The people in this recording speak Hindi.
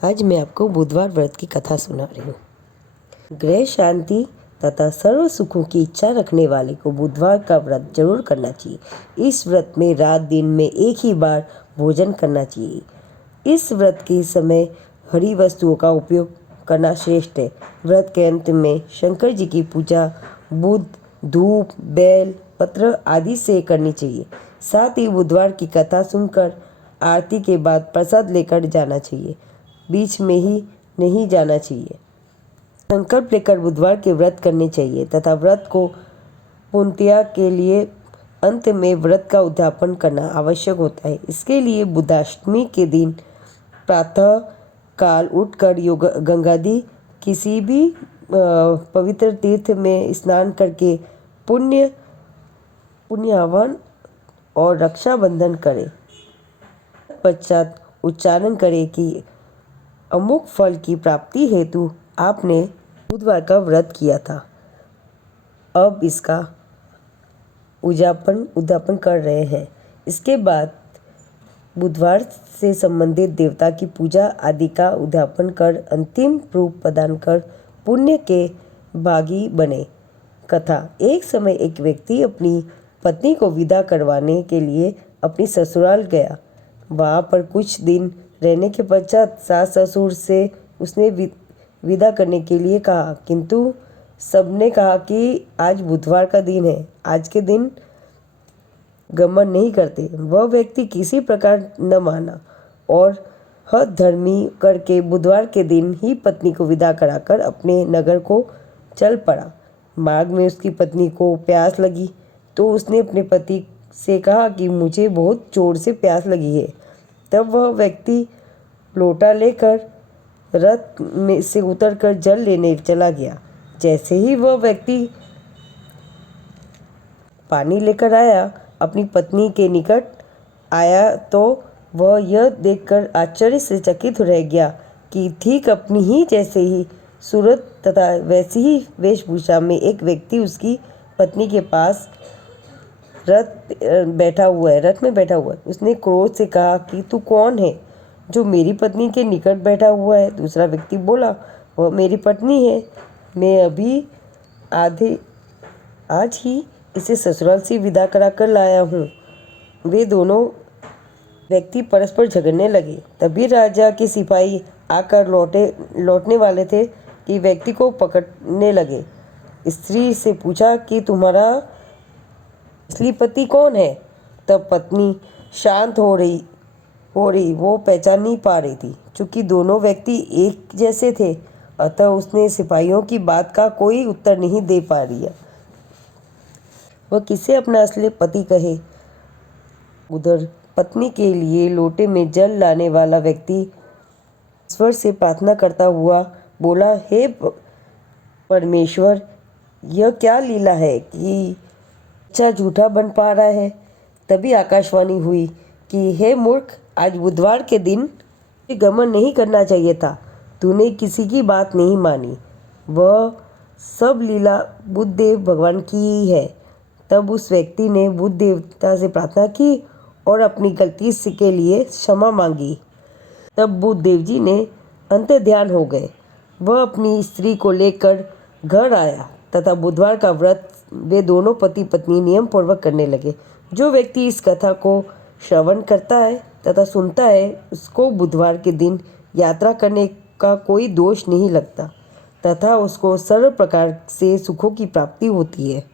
आज मैं आपको बुधवार व्रत की कथा सुना रही हूँ। गृह शांति तथा सर्व सुखों की इच्छा रखने वाले को बुधवार का व्रत जरूर करना चाहिए। इस व्रत में रात दिन में एक ही बार भोजन करना चाहिए। इस व्रत के समय हरी वस्तुओं का उपयोग करना श्रेष्ठ है। व्रत के अंत में शंकर जी की पूजा बुध, धूप, बेल पत्र आदि से करनी चाहिए। साथ ही बुधवार की कथा सुनकर आरती के बाद प्रसाद लेकर जाना चाहिए। बीच में ही नहीं जाना चाहिए। संकल्प लेकर बुधवार के व्रत करने चाहिए तथा व्रत को पूर्णतया के लिए अंत में व्रत का उद्यापन करना आवश्यक होता है। इसके लिए बुधाष्टमी के दिन प्रातः काल उठकर गंगादि किसी भी पवित्र तीर्थ में स्नान करके पुण्य हवन और रक्षाबंधन करें। पश्चात उच्चारण करें कि अमुक फल की प्राप्ति हेतु आपने बुधवार का व्रत किया था। अब इसका उद्यापन कर रहे हैं। इसके बाद बुधवार से संबंधित देवता की पूजा आदि का उद्यापन कर अंतिम रूप प्रदान कर पुण्य के भागी बने। कथा। एक समय एक व्यक्ति अपनी पत्नी को विदा करवाने के लिए अपनी ससुराल गया। वहाँ पर कुछ दिन रहने के पश्चात सास ससुर से उसने विदा करने के लिए कहा, किंतु सबने कहा कि आज बुधवार का दिन है, आज के दिन गमन नहीं करते। वह व्यक्ति किसी प्रकार न माना और हद धर्मी करके बुधवार के दिन ही पत्नी को विदा कराकर अपने नगर को चल पड़ा। मार्ग में उसकी पत्नी को प्यास लगी तो उसने अपने पति से कहा कि मुझे बहुत जोर से प्यास लगी है। तब वह व्यक्ति लोटा लेकर रथ में से उतरकर जल लेने चला गया। जैसे ही वह व्यक्ति पानी लेकर आया, अपनी पत्नी के निकट आया तो वह यह देखकर आश्चर्य से चकित रह गया कि ठीक अपनी ही जैसे ही सूरत तथा वैसी ही वेशभूषा में एक व्यक्ति उसकी पत्नी के पास रथ में बैठा हुआ है। उसने क्रोध से कहा कि तू कौन है जो मेरी पत्नी के निकट बैठा हुआ है? दूसरा व्यक्ति बोला, वह मेरी पत्नी है, मैं अभी आज ही इसे ससुराल से विदा करा कर लाया हूँ। वे दोनों व्यक्ति परस्पर झगड़ने लगे। तभी राजा के सिपाही आकर लौटने वाले थे कि व्यक्ति को पकड़ने लगे। स्त्री से पूछा कि तुम्हारा असली पति कौन है? तब पत्नी शांत हो रही वो पहचान नहीं पा रही थी। चूंकि दोनों व्यक्ति एक जैसे थे, अतः उसने सिपाहियों की बात का कोई उत्तर नहीं दे पा रही है। वह किसे अपना असली पति कहे? उधर पत्नी के लिए लोटे में जल लाने वाला व्यक्ति ईश्वर से प्रार्थना करता हुआ बोला, हे परमेश्वर, यह क्या लीला है कि अच्छा झूठा बन पा रहा है। तभी आकाशवाणी हुई कि हे मूर्ख, आज बुधवार के दिन गमन नहीं करना चाहिए था, तूने किसी की बात नहीं मानी। वह सब लीला बुद्धदेव भगवान की ही है। तब उस व्यक्ति ने बुद्ध देवता से प्रार्थना की और अपनी गलती के लिए क्षमा मांगी। तब बुद्ध देव जी ने अंतर्ध्यान हो गए। वह अपनी स्त्री को लेकर घर आया तथा बुधवार का व्रत वे दोनों पति पत्नी नियम पूर्वक करने लगे। जो व्यक्ति इस कथा को श्रवण करता है तथा सुनता है, उसको बुधवार के दिन यात्रा करने का कोई दोष नहीं लगता तथा उसको सर्व प्रकार से सुखों की प्राप्ति होती है।